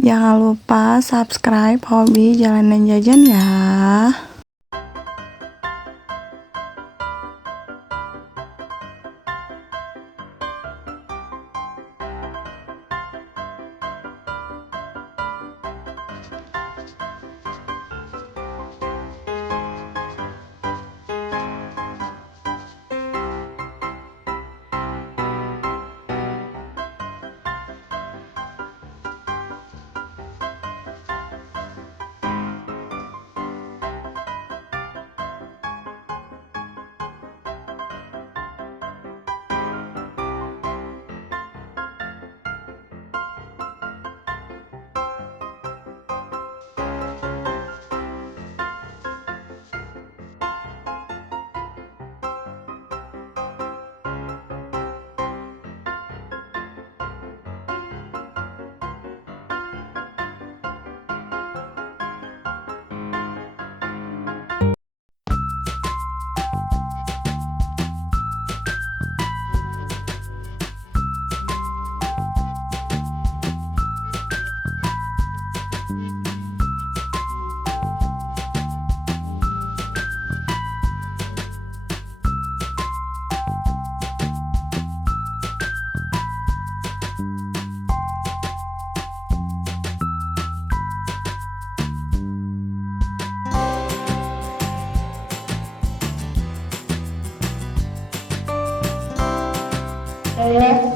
Jangan lupa subscribe Hobi Jalanan Jajan ya.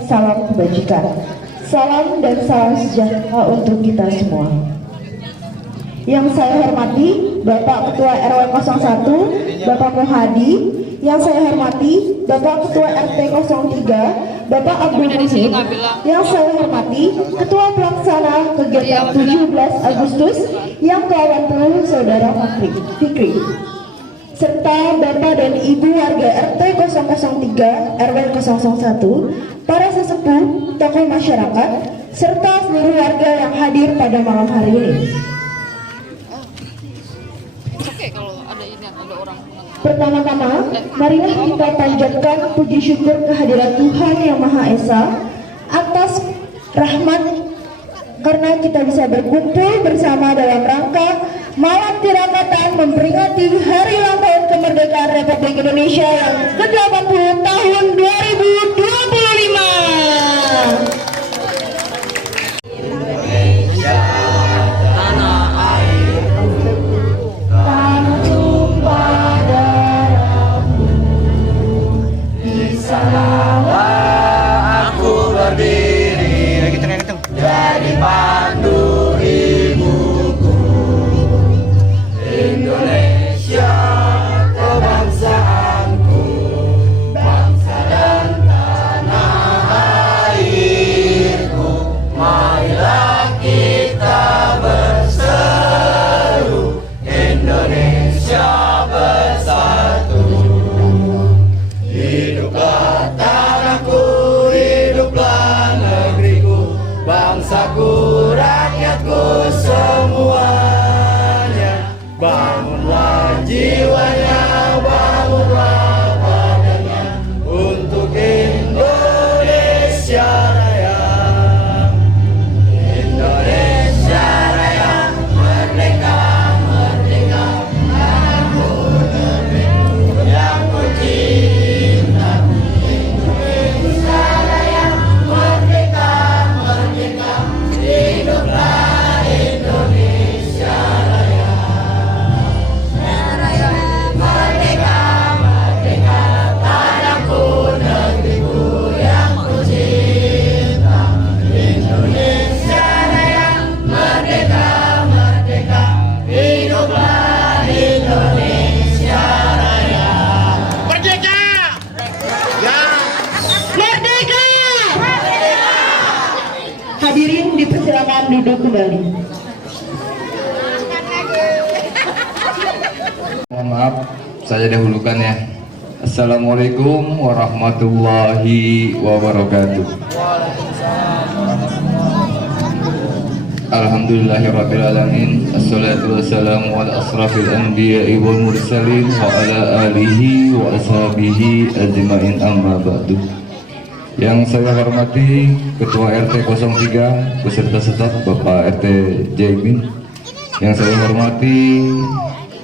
Salam kebajikan, salam dan salam sejahtera untuk kita semua. Yang saya hormati Bapak Ketua RW 01 Bapak Muhadi, yang saya hormati Bapak Ketua RT 03 Bapak Abdul Muhsin, yang saya hormati Ketua Pelaksana Kegiatan 17 Agustus yang ke-80 Saudara Fikri, serta Bapak dan Ibu warga RT 003 RW 001, para sesepuh, tokoh masyarakat, serta seluruh warga yang hadir pada malam hari ini. Pertama-tama, marilah kita panjatkan puji syukur kehadiran Tuhan Yang Maha Esa atas rahmat karena kita bisa berkumpul bersama dalam rangka Malam Tirakatan memperingati Hari Ulang Tahun Kemerdekaan Republik Indonesia yang ke-80 tahun 2025. Indonesia, tanah airku, tanah tumpah darahmu. Di sanalah aku berdiri, jadi pandu ibuku. Indonesia, kebangsaanku, bangsa dan tanah airku. Marilah kita berseru, Indonesia bersatu. Hiduplah tanahku, hiduplah negeriku, bangsaku, rakyatku semuanya. Bangunlah jiwanya, bangunlah badannya untuk Indonesia Raya. Indonesia Raya, merdeka, merdeka, tanahku negeriku yang ku cinta. Indonesia Raya, merdeka, merdeka, hiduplah Indonesia Raya. Merdeka, merdeka, tanahku negeriku yang ku cinta. Indonesia Raya, merdeka, merdeka, hiduplah Indonesia Raya. Merdeka! Ya! Merdeka! Hadirin dipersilakan duduk kembali. Mohon maaf, saya dahulukan ya. Assalamualaikum warahmatullahi wabarakatuh. Alhamdulillahirrabbilalamin. Assalatu wassalamu ala asrafil anbiya'i wal mursalin wa ala alihi wa ashabihi ajma'in amma ba'du. Yang saya hormati Ketua RT 03 beserta staf Bapak RT Jaimin. Yang saya hormati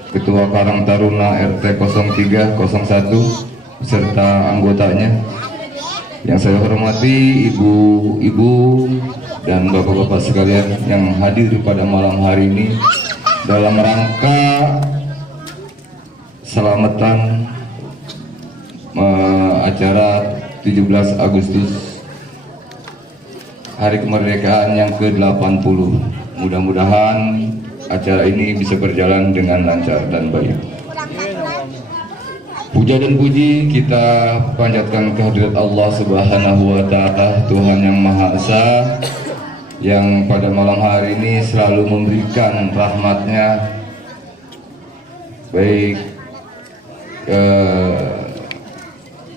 Ketua Karang Taruna RT 03 01 beserta anggotanya. Yang saya hormati ibu-ibu dan bapak-bapak sekalian yang hadir pada malam hari ini dalam rangka selamatan acara 17 Agustus Hari Kemerdekaan yang ke-80. Mudah-mudahan acara ini bisa berjalan dengan lancar dan baik. Puja dan puji kita panjatkan kehadirat Allah Subhanahu wa Ta'ala, Tuhan yang Maha Esa, yang pada malam hari ini selalu memberikan rahmatnya baik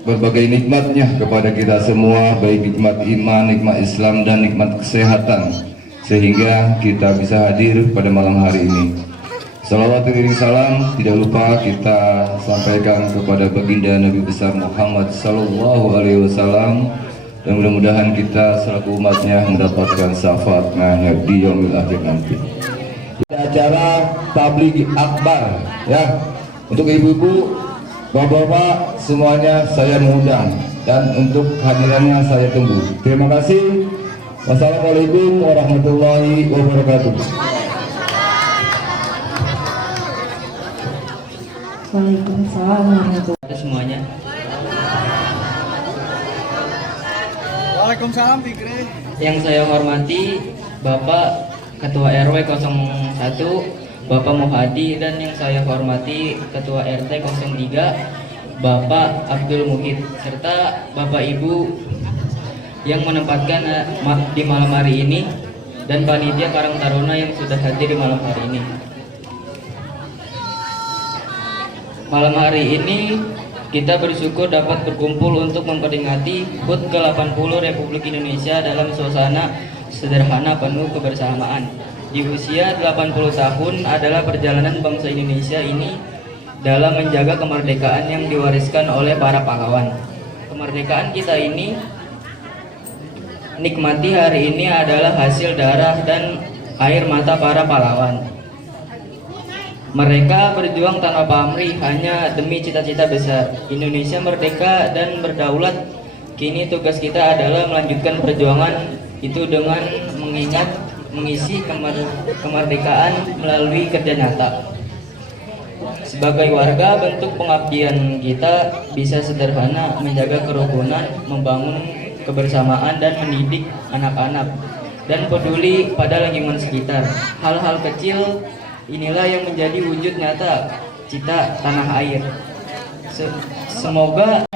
berbagai nikmatnya kepada kita semua, baik nikmat iman, nikmat Islam, dan nikmat kesehatan, sehingga kita bisa hadir pada malam hari ini. Salawat dan salam tidak lupa kita sampaikan kepada baginda Nabi besar Muhammad Sallallahu Alaihi Wasallam, dan mudah-mudahan kita selaku umatnya mendapatkan syafaatnya di yaumil akhir nanti. Acara tabligh akbar ya, untuk ibu-ibu, bapak-bapak semuanya saya mengundang, dan untuk kehadirannya saya tunggu. Terima kasih. Wassalamualaikum warahmatullahi wabarakatuh. Waalaikumsalam warahmatullahi Untuk semuanya. Waalaikumsalam Fikri. Yang saya hormati Bapak Ketua RW 01 Bapak Muhadi, dan yang saya hormati Ketua RT 03 Bapak Abdul Muhid, serta Bapak Ibu yang menempatkan di malam hari ini, dan panitia Karang Taruna yang sudah hadir di malam hari ini. Malam hari ini kita bersyukur dapat berkumpul untuk memperingati HUT ke-80 Republik Indonesia dalam suasana sederhana penuh kebersamaan. Di usia 80 tahun adalah perjalanan bangsa Indonesia ini dalam menjaga kemerdekaan yang diwariskan oleh para pahlawan. Kemerdekaan kita ini, nikmati hari ini adalah hasil darah dan air mata para pahlawan. Mereka berjuang tanpa pamrih hanya demi cita-cita besar. Indonesia merdeka dan berdaulat. Kini tugas kita adalah melanjutkan perjuangan itu dengan mengisi kemerdekaan melalui kerja nyata. Sebagai warga, bentuk pengabdian kita bisa sederhana, menjaga kerukunan, membangun kebersamaan, dan mendidik anak-anak, dan peduli pada lingkungan sekitar. Hal-hal kecil inilah yang menjadi wujud nyata cita tanah air. Semoga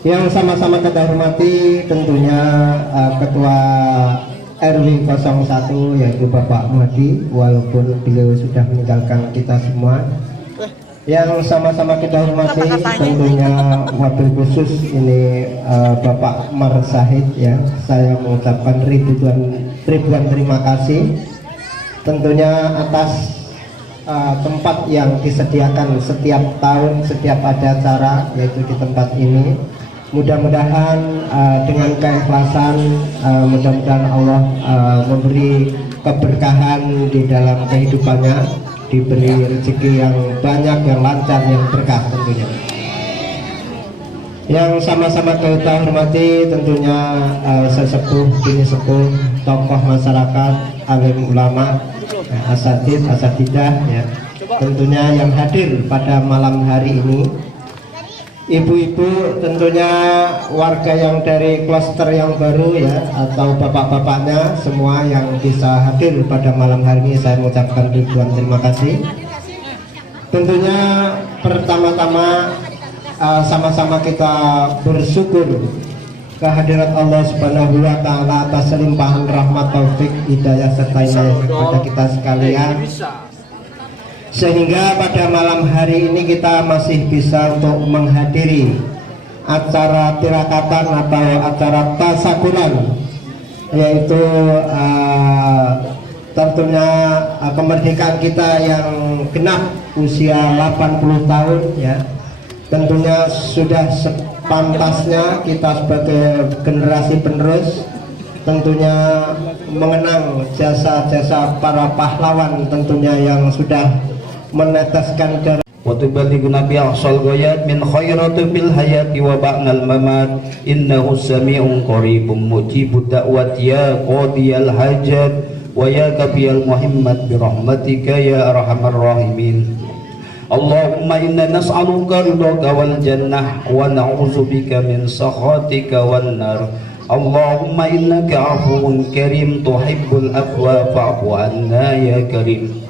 yang sama-sama kita hormati tentunya Ketua RW 01 yaitu Bapak Muhadi, walaupun beliau sudah meninggalkan kita semua. Yang sama-sama kita hormati tentunya wabil khusus ini Bapak Mar Sahid ya. Saya mengucapkan ribuan terima kasih tentunya atas tempat yang disediakan setiap tahun, setiap ada acara yaitu di tempat ini. Mudah-mudahan dengan keikhlasan, mudah-mudahan Allah memberi keberkahan di dalam kehidupannya, diberi rezeki yang banyak, yang lancar, yang berkah tentunya. Yang sama-sama kita hormati tentunya sesepuh, bini sepuh, tokoh masyarakat, alim ulama, asatid, asatidah ya, tentunya yang hadir pada malam hari ini. Ibu-ibu, tentunya warga yang dari klaster yang baru ya, atau bapak-bapaknya semua yang bisa hadir pada malam hari ini, saya mengucapkan ribuan terima kasih. Tentunya pertama-tama sama-sama kita bersyukur kehadirat Allah Subhanahu wa Ta'ala atas limpahan rahmat, taufik, hidayah serta inayah kepada kita sekalian, sehingga pada malam hari ini kita masih bisa untuk menghadiri acara tirakatan atau acara tasakuran, yaitu tentunya kemerdekaan kita yang genap usia 80 tahun ya. Tentunya sudah sepantasnya kita sebagai generasi penerus tentunya mengenang jasa-jasa para pahlawan tentunya yang sudah meneteskan darah wa tuballighuna bi ahsal ghayat min khairati bil hayati wa ba'nal mamat innahu sami'un qaribun mujibud da'wati ya qadiyal hajat wa ya kafiyal muhammad bi rahmatika ya arhamar rahimin. Allahumma inna nas'aluka ridhaka wal jannah wa na'udzubika min sakhatika wan nar. Allahumma innaka afuwun karim tuhibbul afwa fa'fu anna ya karim.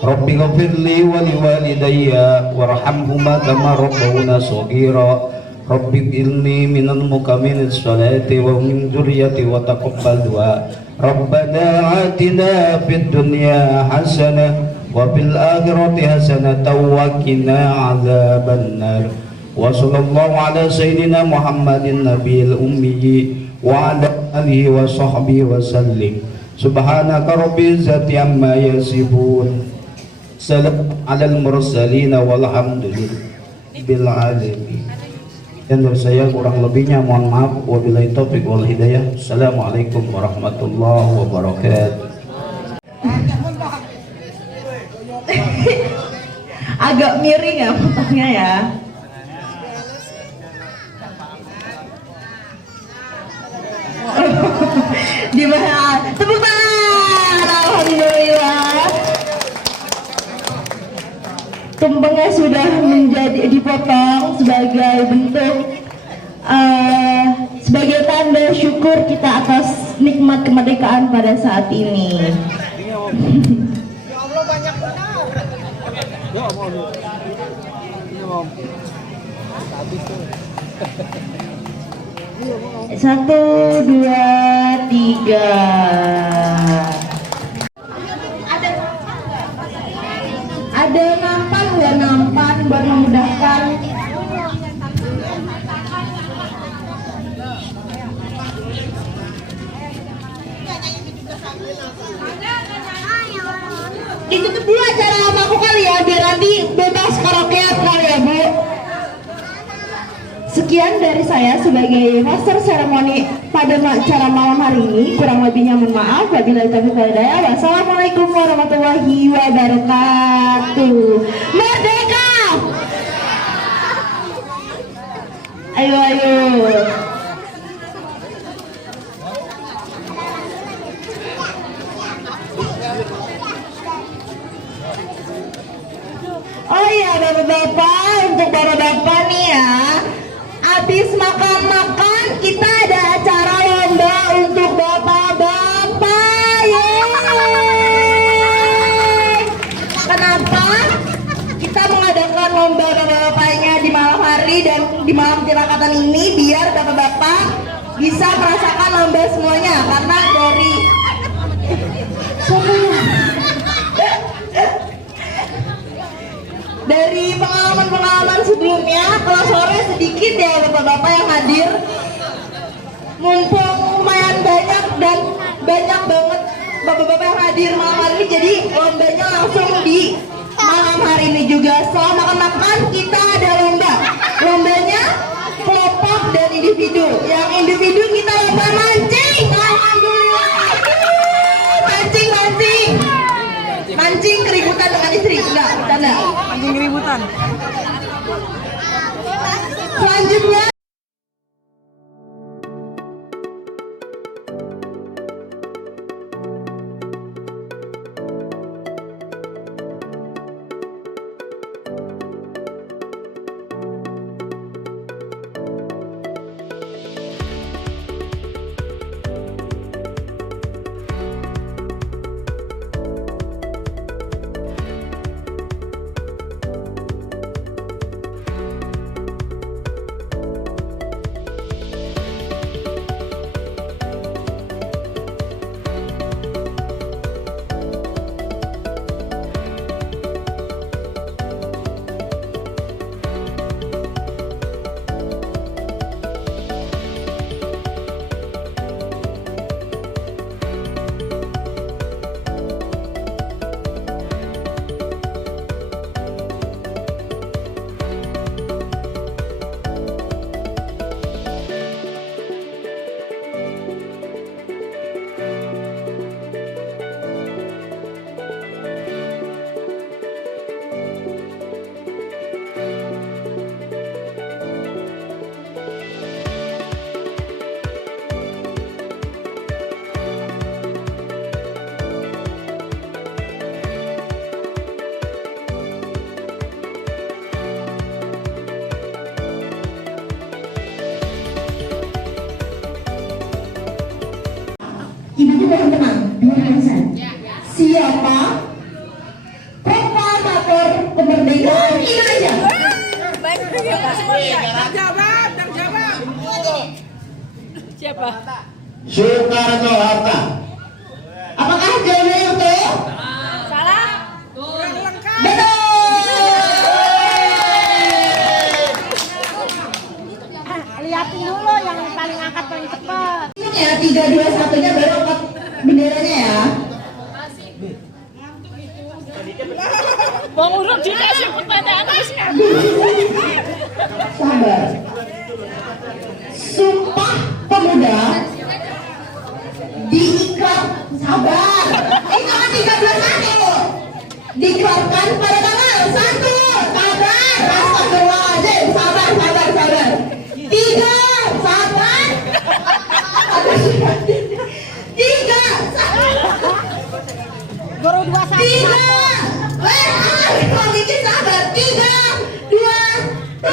Rabbi ghafirli wa liwalidayya warhamhuma kama rabbawna shaghira. Rabbi inni minal muqaminis salati wa min dzurriyyati wa taqabbal du'a. Rabbana atina fid dunya hasanah wa fil akhirati hasanatan wa qina adzabannar. Wa sallallahu ala sayyidina Muhammadin nabiyil ummi wa ala alihi wa sahbihi wa sallim. Subhanaka rabbil izzati amma yasifun. Salam alal mursalin walhamdulillahi bil alamin. Dan dari saya kurang lebihnya mohon maaf. Wabillahi taufiq wal hidayah. Assalamualaikum warahmatullahi wabarakatuh. Agak miring ya fotonya ya. Di mana? Tepuk tangan. Alhamdulillah. Tumpengnya sudah menjadi dipotong sebagai bentuk sebagai tanda syukur kita atas nikmat kemerdekaan pada saat ini. Satu, dua, tiga. Ada nampan nggak nampan buat memudahkan? Ditutup dulu acara aku kali ya, biar nanti bebas karaokean kali ya Bu. Sekian dari saya sebagai master seremoni pada acara malam hari ini. Kurang lebihnya mohon maaf. Wabillahi taufiq wal hidayah. Wassalamualaikum warahmatullahi wabarakatuh. Merdeka! Ayo ayo. Oh iya bapak-bapak, untuk bapak-bapak nih ya, habis makan-makan kita ada acara lomba untuk bapak-bapak. Yeay! Kenapa? Kita mengadakan lomba bapak-bapaknya di malam hari dan di malam tirakatan ini biar bapak-bapak bisa merasakan lomba semuanya, karena dari pengalaman-pengalaman sebelumnya, kalau sore sedikit ya bapak-bapak yang hadir, mumpung lumayan banyak dan banyak banget bapak-bapak yang hadir malam hari ini, jadi lombanya langsung di malam hari ini juga. Setelah makan-makan kita ada lomba, lombanya kelompok dan individu. Yang individu kita lomba mancing. Alhamdulillah, mancing keributan dengan istri, enggak, bercanda. Mancing keributan. Selanjutnya Soekarno Hatta. Apakah jawabannya itu? Salah. Betul. Lihatin dulu yang paling angkat paling cepat. Ya 3, 2, 1-nya baru angkat benderanya ya. Bang Urut juga sebut pertanyaan Sabar. Sumpah Pemuda diikrar sabar. Itu kan 13 diiklarkan pada tanggal 1. Sabar. Astagfirullahaladzim. Sabar. 3. Sabar. 3. Baru 2 1. 3. Kok bikin sabar. 3, 2, 1.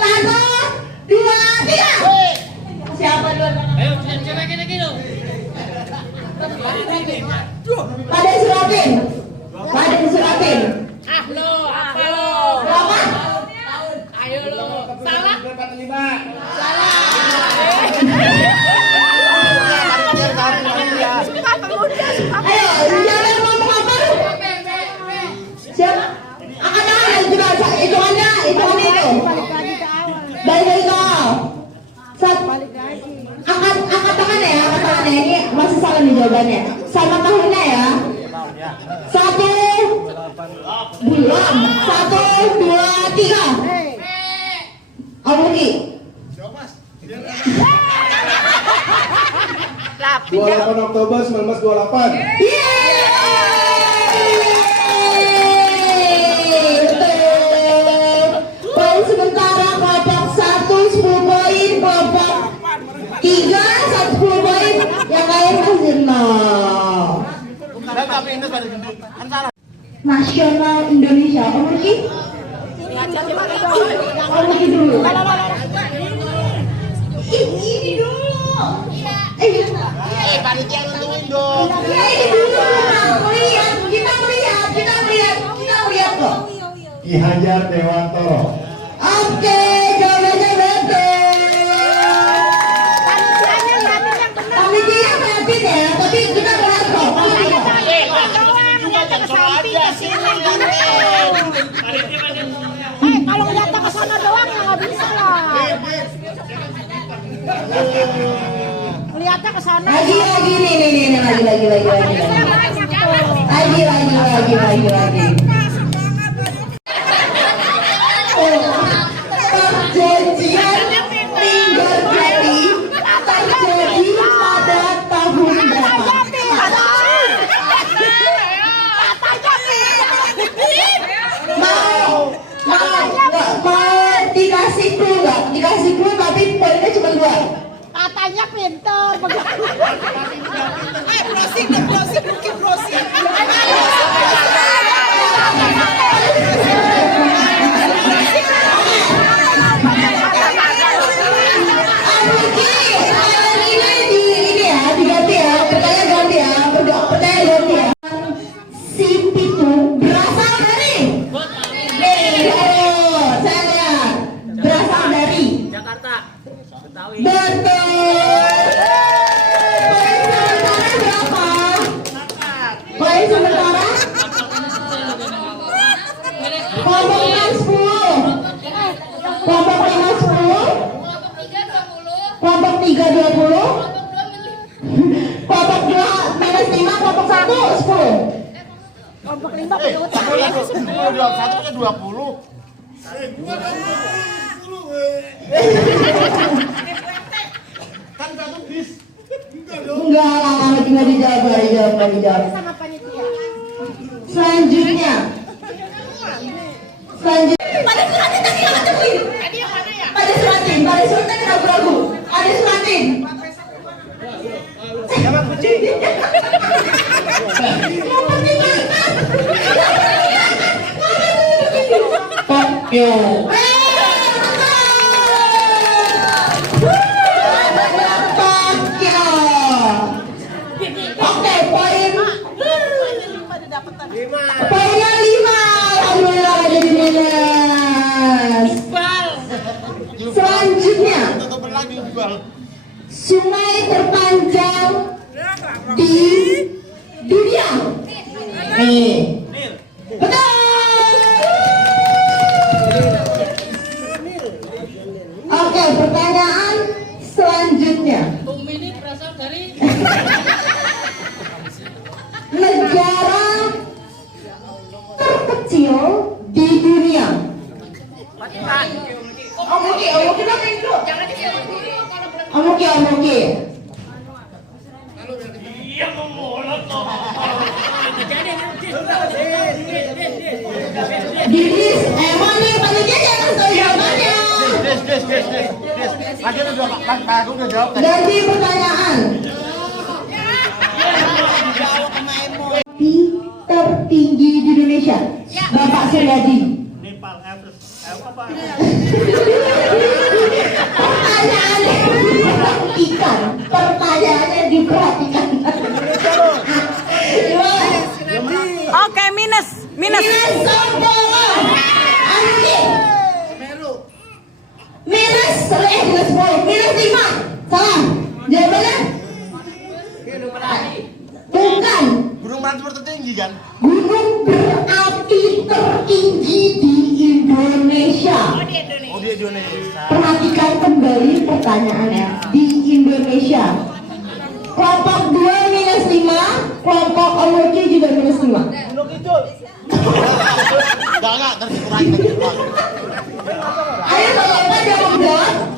1, 2, 3. Siapa duluan? Ayo, coba kita. Pada surapin. Ah lo, apa lo? Berapa? Ayo lo. Salah. Ayo, siapa yang ngomong apa? Siapa? Angkat tangan juga. Hitungannya itu. Balik lagi ke awal. Angkat tangan ya. Ini masih salah nih jawabannya. Sama tahunnya ya. 1, belum. 1, 2, 3. Amuki. 28 Oktober 1928. Poin sementara kelompok 1 10 poin, kelompok 3 10 poin, yang lain masih 0. Nasional Indonesia, Amuki. Amuki dulu. Ini dulu. Panitia nentuin dong. Ini dulu. Kita melihat kok. Ki Hajar Dewantoro. Oke, jawabannya betul. Panitia liatin ya, tapi kita melihat kok. Kalau ngeliatnya ke sana doang ya nggak bisa lah. Lihatnya ke sana. Lagi nih, lagi. Perjanjian Linggarjati terjadi pada tahun berapa? Mau dikasih clue nggak? Dikasih clue tapi poinnya cuma 2. Katanya pintar. Si Pitu berasal dari saya lihat berasal dari Jakarta. Betul. Poin sementara kelompok 10, kelompok 5 10, kelompok 3 20, kelompok 2 minus 5, kelompok 1 10. Kelompok 5 perlu utang. 21 ke 20. Kan satu bis. Enggak lah, tinggal dijawab. Sama panitia. Selanjutnya. Pada suratin tadi nggak ketemuin. Pada suratin ragu-ragu. Ada suratin. Jangan kucing. Tokyo. Oke, poinnya 5. Sungai terpanjang di dunia. Nih. Betul. Oke, pertanyaan selanjutnya. Negara terkecil di dunia. Oke. Didis, emang nih panitia jangan tahu jawabannya. Akhirnya aku udah jawab tadi. Ganti pertanyaan. Tertinggi di Indonesia, Bapak Suryadi. Pertanyaannya diperhatikan. Oke, minus. Minus sombong. Minus 10. Minus 5. Salah. Jawabannya? Bukan. Gunung Merapi tertinggi kan? Gunung berapi tertinggi di Indonesia. Oh, di Indonesia. Perhatikan kembali pertanyaannya. Di Indonesia. Kelompok 2 minus 5, kelompok Omoki juga minus 5. Enggak, terkurang. Ayo Bapak jawab.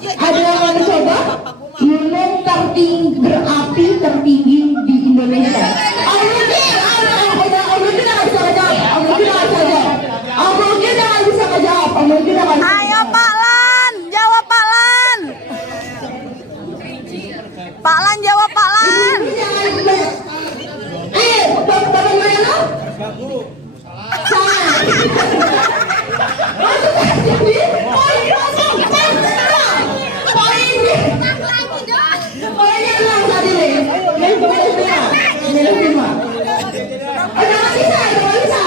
Ada yang mau coba? Gunung tertinggi berapi tertinggi di Indonesia. Ayo Pak Lan, jawab Pak Lan. Pak Lan jawab Pak Lan. Ayo, Bapak mana? Salah. Poinnya lang tadi nih. Minus 5. Udah bisa.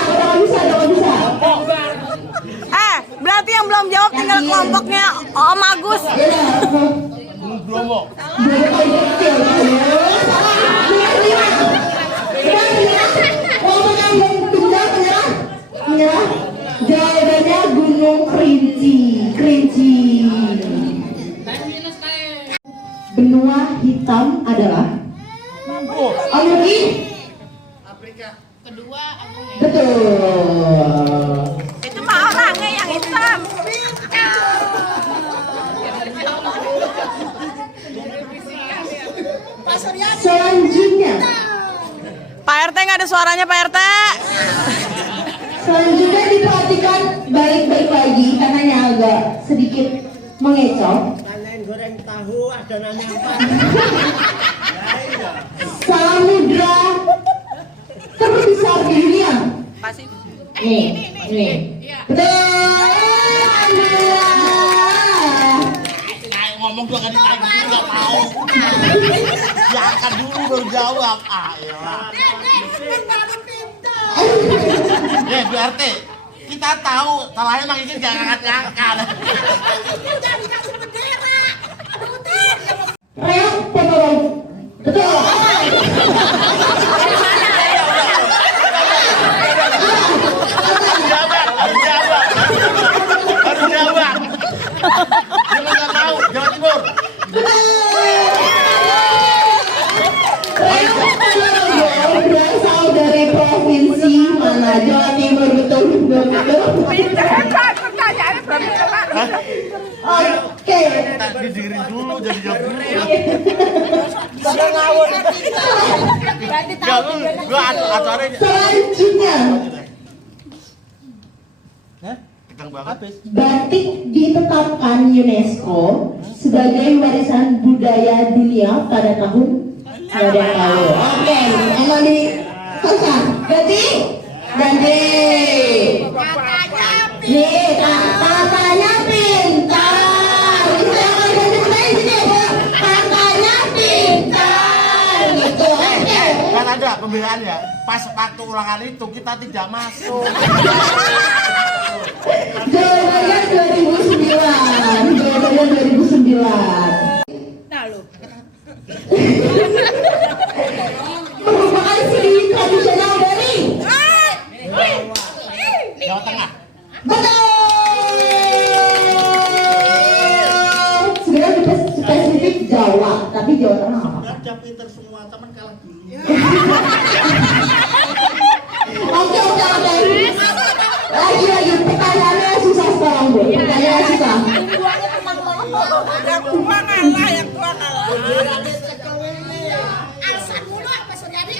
Berarti yang belum jawab tinggal kelompoknya Om Agus. Gunung Bromo. Menyerah. Jawabannya Gunung Kerinci. Benua hitam adalah Amuki. Afrika. Betul. Itu mah orangnya yang hitam. Selanjutnya. Pak RT nggak ada suaranya Pak RT. Selanjutnya diperhatikan baik-baik lagi karena agak sedikit mengecoh. Goreng tahu ada nanya apa? Samudra terbesar di dunia. Nih. Betul. Ngomong gua kan ditanya enggak tahu. Ya akan dulu baru jawab. Bu RT, kita tahu salahnya Mang Ikin jangan ngangkat-ngangkat. Reok penolong. Betul. Harus jawab. Jangan nggak tahu, Jawa Timur. Berasal dari provinsi mana? Jawa Timur, betul. Oke. Tadi dengerin dulu jadi jawab dulu. Gua acaranya. Selanjutnya, batik ditetapkan UNESCO sebagai warisan budaya dunia pada tahun nggak ada yang tahu. Oke, emang di susah. Ganti. Nih, katanya pintar. Katanya pintar. Gitu. Oke. Kan ada pembelaan ya. Pas waktu ulangan itu kita tidak masuk. Jawabannya 2009. Jawa Tengah. Betul. Sebenarnya kita spesifik Jawa, tapi Jawa Tengah apa? Udah pinter semua, teman kalah dulu. Oke. Lagi pertanyaannya susah sekarang, Bu. Pertanyaannya susah. Yang tua ngalah, yang tua ngalah. Alasan mulu apa Suryadi?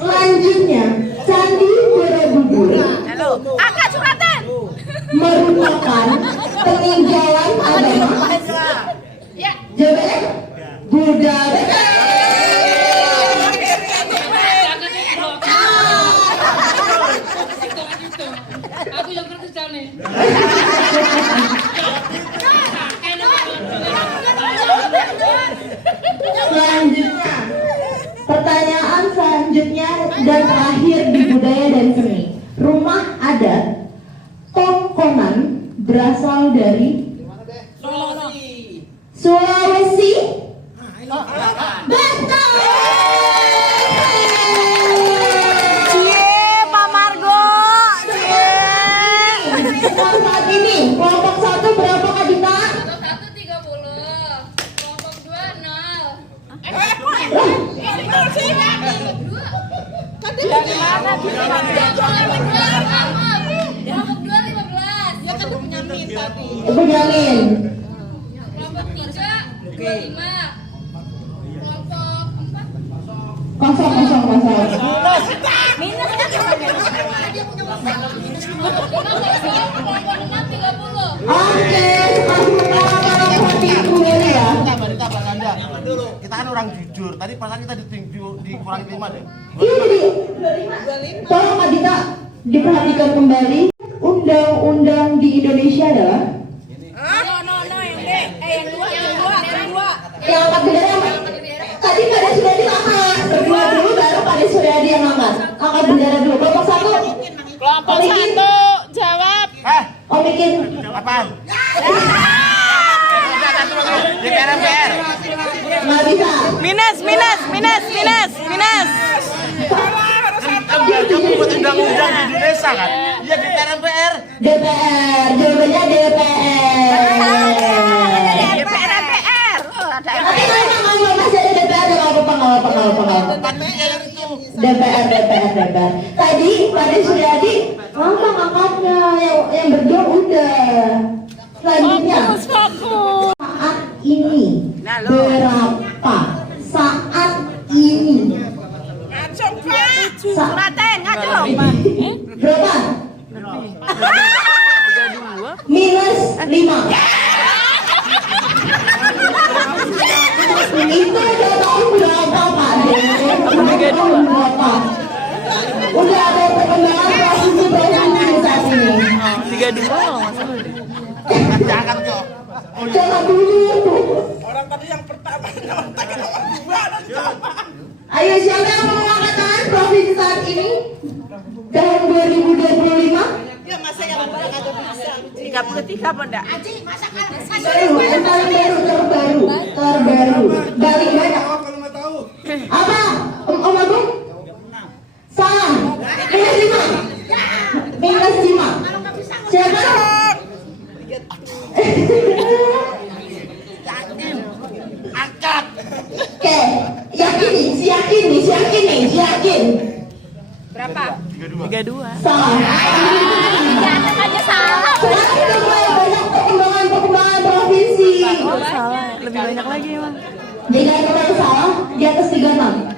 Selanjutnya, Candi Borobudur Angkat suratan. merupakan peninggalan agama. Ya. Jawabannya Buddha. Aku yang kerja nih. Selanjutnya, pertanyaan selanjutnya dan terakhir di budaya dan seni. Rumah adat Tongkonan berasal dari Sulawesi. Betul. Pak Margo. Saat ini kelompok 1 berapa Kak Dita? Kelompok 1 30, kelompok 2 0. Kelompok 2 15. Ya kan Benyamin tadi. Benyamin. Kelompok 3 25. Kelompok 4 Kosong. minus kan dia punya masalah. Kelompok 6 30. Oke, sekarang ya. Ditambah Anda. Kita kan orang jujur. Tadi perasaan kita dikurangi 5 deh. Iya jadi. Tolong Kak Dita diperhatikan kembali. Undang-undang di Indonesia adalah Yang dua. yang angkat bendera. Tadi Pak Des Suryadi angkat berdua dulu, baru Pak Des Suryadi yang angkat. Angkat bendera dulu. Kelompok 1. Kelompok 1 jawab. Om bikin. Apaan? DPR. Nggak bisa. Minus. Kamu buat undang-undang di Indonesia kan? Iya DPR. DPR. Jawabannya DPR. Tapi nggak masih ada DPR, nggak apa-apa. DPR. Tadi Pak Des Suryadi gampang angkatnya, yang berdua udah. Selanjutnya, saat ini berapa? Saat ini berapa? Minus 5. Itu udah tahu berapa Pak Des? Berapa? Udah ada perkembangan provinsi saat ini. 32 kalau nggak salah. Jangan kok. Jangan dulu. Orang tadi yang pertama nyontek nomor 2. Ayo siapa yang mau angkat tangan provinsi saat ini? Tahun 2025? Ya masa yang udah kagak bisa. 33 apa enggak? Yang paling terbaru. Balik banyak. Apa? Om Agung? Salah. Minus 5. Siapa? Angkat. Oke, yakin. Berapa? 32. Salah. Jangan aja salah. Sekarang udah mulai banyak perkembangan provinsi. Salah, lebih banyak lagi emang. Jika ada yang salah, di atas 36.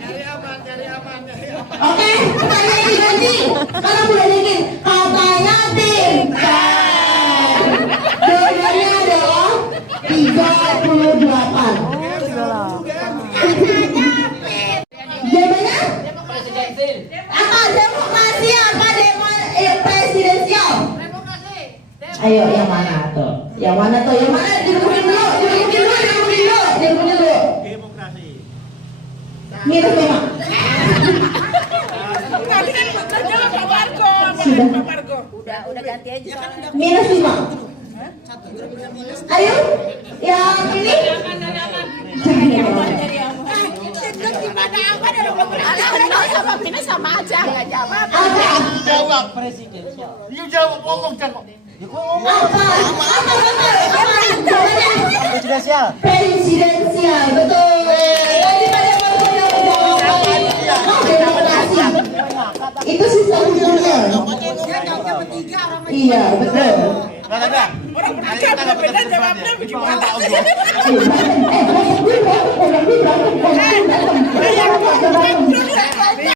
Oke, pertanyaan diganti. Sekarang udah dikit. Katanya pintar. Jawabannya adalah 38. Jawabannya? Apa demokrasi apa presidensial? Ayo yang mana tuh? Yang mana? Dirubuhin dulu. Demokrasi. Minus 5. Tadi kan udah jawab Pak Margo. Sudah. Pak Margo. Udah ganti aja. Minus 5. Ayo, yang ini. sama ini sama aja nggak jawab. Jawab presidensial. Dia jawab ngomong jangan. Presidensial. Presidensial, betul. Itu sistem hukumnya. Iya, betul. Orang bertiga berbeda jawabnya bagaimana?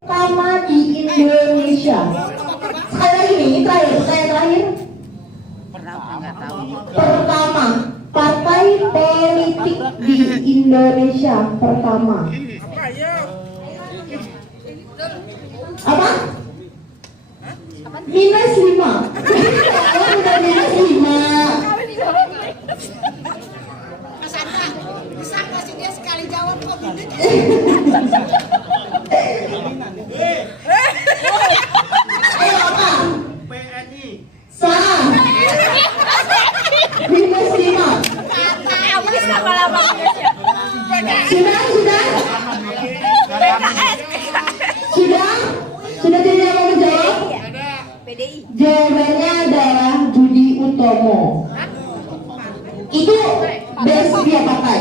Pertama di Indonesia. Sekali lagi nih, terakhir. Pertama, partai politik di Indonesia pertama. Apa? Minus 5. Udah minus 5. Bisa nggak sih dia sekali jawab kok gitu? Ayo apa? Salah. Minus 5. Bisa malah Sudah tidak mau menjawab? Jawabannya adalah Budi Utomo. Itu base dia partai.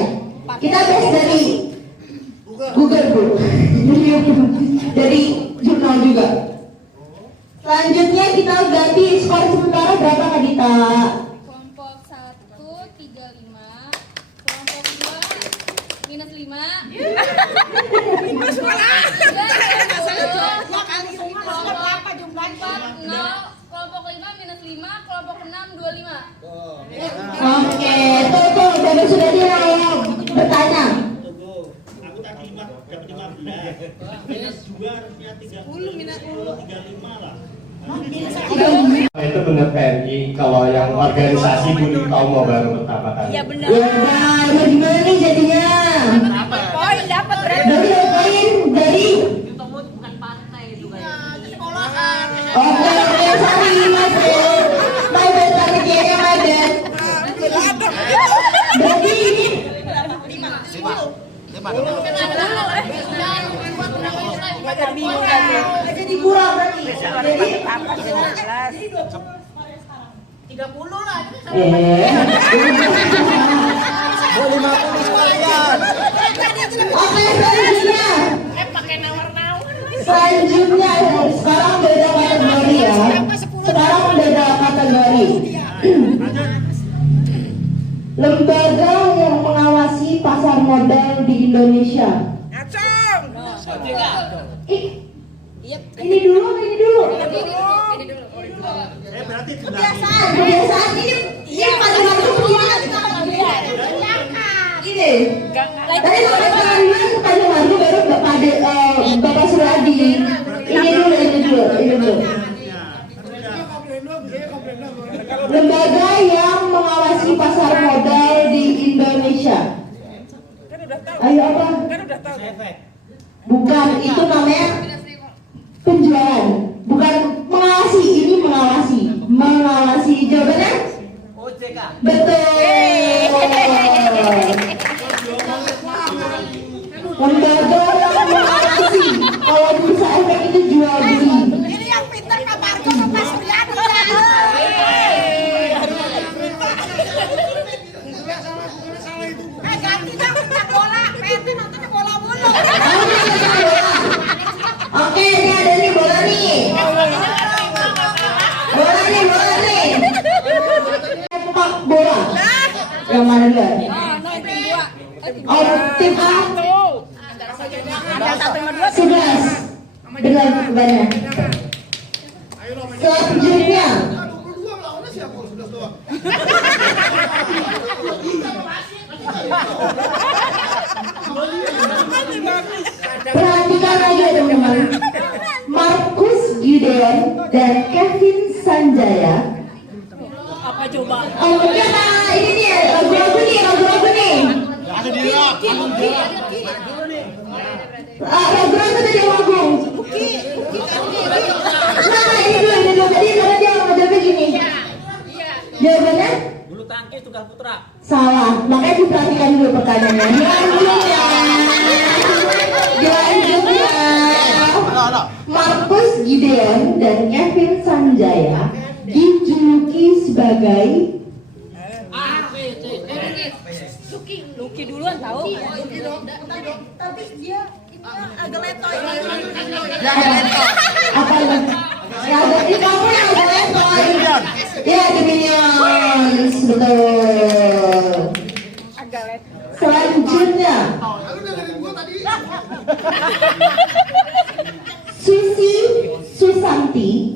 Kita base dari Google Bu. Dari jurnal juga. Selanjutnya kita ganti skor sementara berapa Kak Dita? Kelompok 1 35, kelompok 2 minus 5. Minus mana? Kelompok 4 0, kelompok 5 minus 5, kelompok 6 25. Oke, tuh, jadi sudah dia bertanya. Aku tadi dapat 15. Minus juga harusnya 30 minus 35 lah. Itu benar PNI kalau yang organisasi Budi Utomo baru pertama kali. Iya benar. Ya, gimana nih jadinya? Poin dapat berarti. Dari poin dari. Oke, sorry, my bad, targetnya my bad. Berarti ini jadi kurang berarti. Jadi 30 lah. Oke, selanjutnya. Pakai nawar-nawar. Selanjutnya, sekarang beda kategori ya. Sekarang beda kategori. Lembaga yang mengawasi pasar modal di Indonesia. Acung. Ini dulu. Berarti Kebiasaan ini paling bagus ini. Tadi paling bagus baru Bapak Suradi. Ini dulu. Lembaga yang mengawasi pasar modal di Indonesia. Ayo apa? Bukan, itu namanya penjualan. Bukan mengawasi, ini mengawasi. Jawabannya? OJK. Betul. Lembaga yang mengawasi. Kalau bursa efek itu jual beli. Ini yang pintar Pak Marco sama Pak Suryadi. Ganti dong kita bola. PRT nontonnya bola mulu. Oke, ini ada nih bola nih. Sepak bola. Yang mana dulu? Tim A. 11. Benar banyak. Selanjutnya. Perhatikan lagi teman-teman. Markus Gideon dan Kevin Sanjaya. Apa coba? Mungkin ini nih lagu-lagu nih. Ada di rock. Lagu-lagu tadi yang lagu. Nah ini dulu tadi karena dia ngejawabnya gini. Jawabannya? Bulu tangkis tunggal putra. Salah, makanya diperhatikan dulu pertanyaannya. Selanjutnya. Markus Gideon dan Kevin Sanjaya dijuluki sebagai Lucky duluan tahu. Tapi dia agak letoy. apa ya? Di kamu yang agak letoy. Ya, The Minions, betul. Selanjutnya Susanti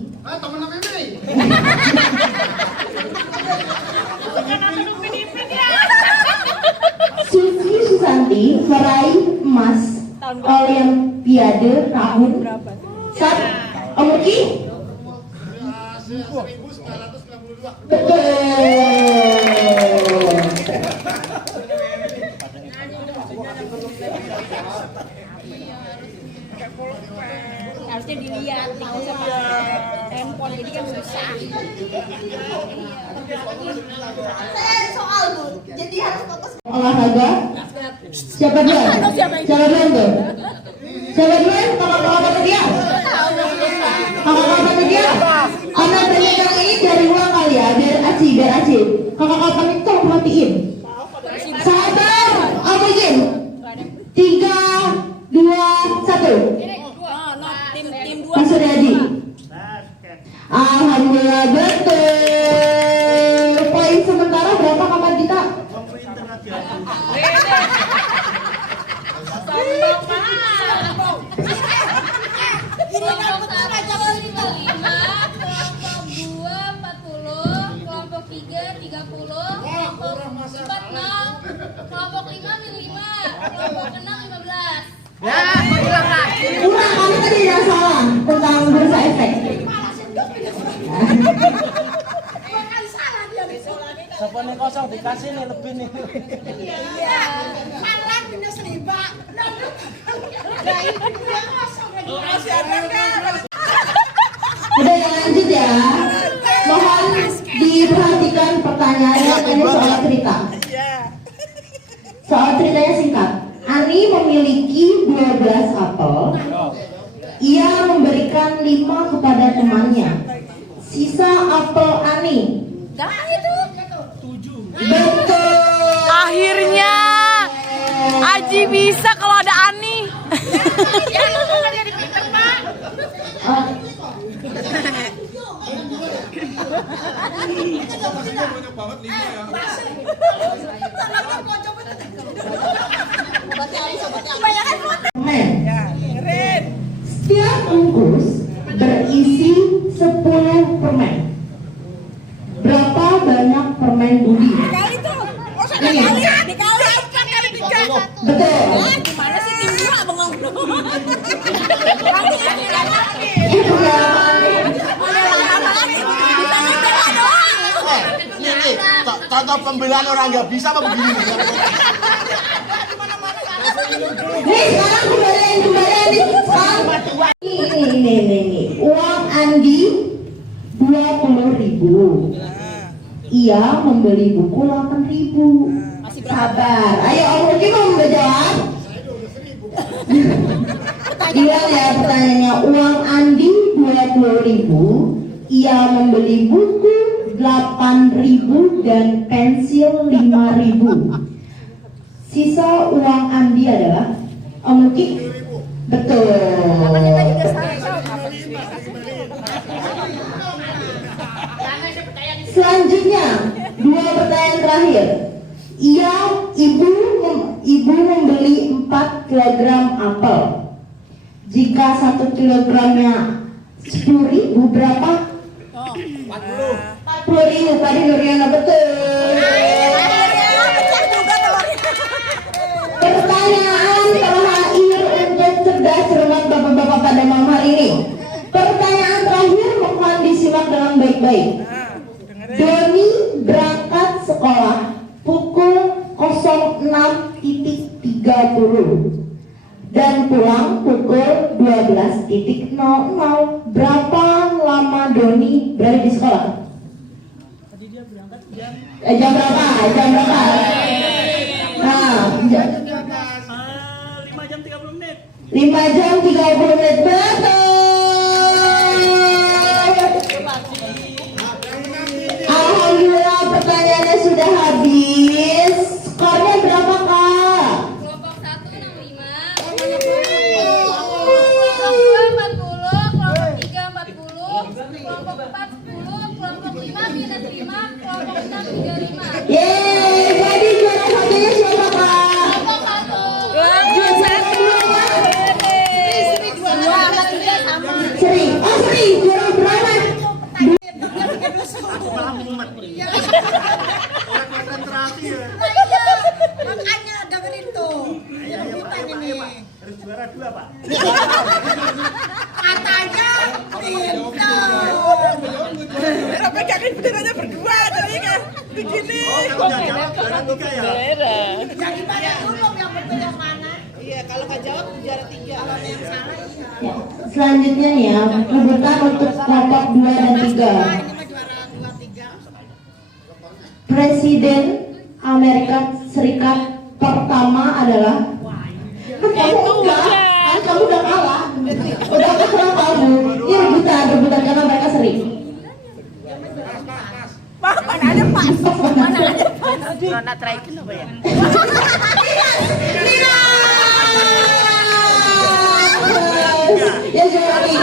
Susanti meraih emas Olimpiade tahun Oke? Betul. Harusnya dilihat nih sama handphone jadi kan susah. Saya soal Bu, jadi harus fokus. Olahraga. Siapa duluan? Siapa duluan tuh? Siapa duluan? Kakak-kakak dia. Kakak-kakak dia. Anak tanya yang ini dari ulang kali ya, biar Aci. Kakak-kakak itu tolong perhatiin. Sabar, apa izin? 3, 2, 1. Mas Suryadi. Alhamdulillah betul. Poin sementara berapa kapan kita? Kelompok 1 55, kelompok 2 40, kelompok 3 30, kelompok 4 0, kelompok 5 5, kelompok 6 15. Kurang, kamu tadi tidak salah tentang bursa efek. Sepon kosong dikasih nih lebih nih. Iya. Malah minus riba. Udah ya, lanjut ya. Mohon diperhatikan pertanyaannya, ini soal cerita. Soal ceritanya singkat. Ani memiliki 12 apel. Ia memberikan 5 kepada temannya. Sisa apel Ani. Betul. Akhirnya Aji bisa kalau ada Ani. Setiap bungkus berisi 10 permen. Berapa banyak permen Budi? Dikali tuh. Dikali 4 kali 3. Betul. Gimana sih tim 2 bengong dong. Nih, contoh pembelaan orang nggak bisa apa begini nih? Nih sekarang kembali. Ini. Uang Andi 20.000. Ia membeli buku 8.000. Sabar. Ayo Om Ruki mau menjawab? Bilang ya pertanyaannya. Uang Andi 20.000. Ia membeli buku 8.000 dan pensil 5.000. Sisa uang Andi adalah Om Ruki? Betul. Selanjutnya 2 pertanyaan terakhir. Ibu membeli 4 kg apel. Jika 1 kilogramnya 10.000 berapa? 40.000. Tadi Nuriana betul. Pertanyaan terakhir untuk cerdas cermat bapak-bapak pada malam hari ini. Pertanyaan terakhir mohon disimak dengan baik-baik. Doni berangkat sekolah pukul 06.30 dan pulang pukul 12.00. Berapa lama Doni berada di sekolah? Jam berapa? Nah, 5 jam 30 menit. 5 jam 30 menit betul. Alhamdulillah pertanyaannya sudah habis. Skornya berapa kak? Kelompok 1 65, kelompok 2 40, kelompok 3 40, kelompok 4 10, kelompok 5 minus 5, kelompok 6 35. Yeay, jadi juara satunya siapa kak? Kelompok 1. Juara satu ya? Seri, oh Seri, juara berapa? Makanya dengerin tuh. Rebutan ini. Harus juara 2 Pak. Katanya pintar. Pegangin benderanya berdua tadi kan begini. Kalau jawab juara 3 ya. Yang gimana dulu yang betul yang mana? Iya, kalau nggak jawab juara 3. Kalau ada yang salah iya. Selanjutnya nih ya, rebutan untuk kelompok 2 dan 3. Ini mah juara 2 3. Presiden Amerika Serikat pertama adalah kamu udah kalah, udah kalah kamu. Ini rebutan karena mereka sering. Mana ada pas? Mana ada pas? Rona traikin apa ya? Ya juara 3.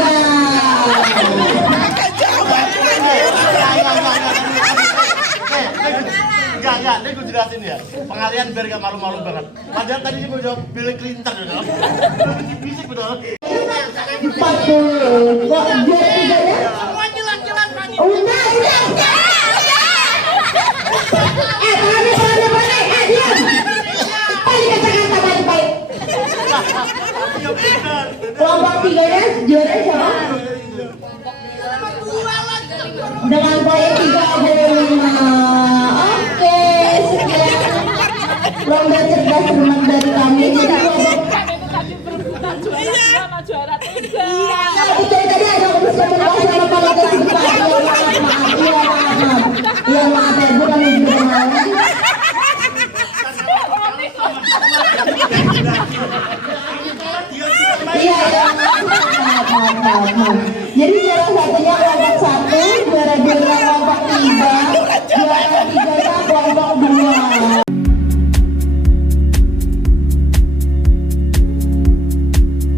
Enggak, ini gue jelasin ya. Pengalian biar gak malu-malu banget. Padahal tadi dia mau jawab Bill Clinton ya. Bisik betul. 40. Kok juara 3 ya? Semua jelas-jelas Fani. Udah. Balik. Diam. Balik kata-kata balik. Kelompok 3 nya juara siapa? Dengan poin 3.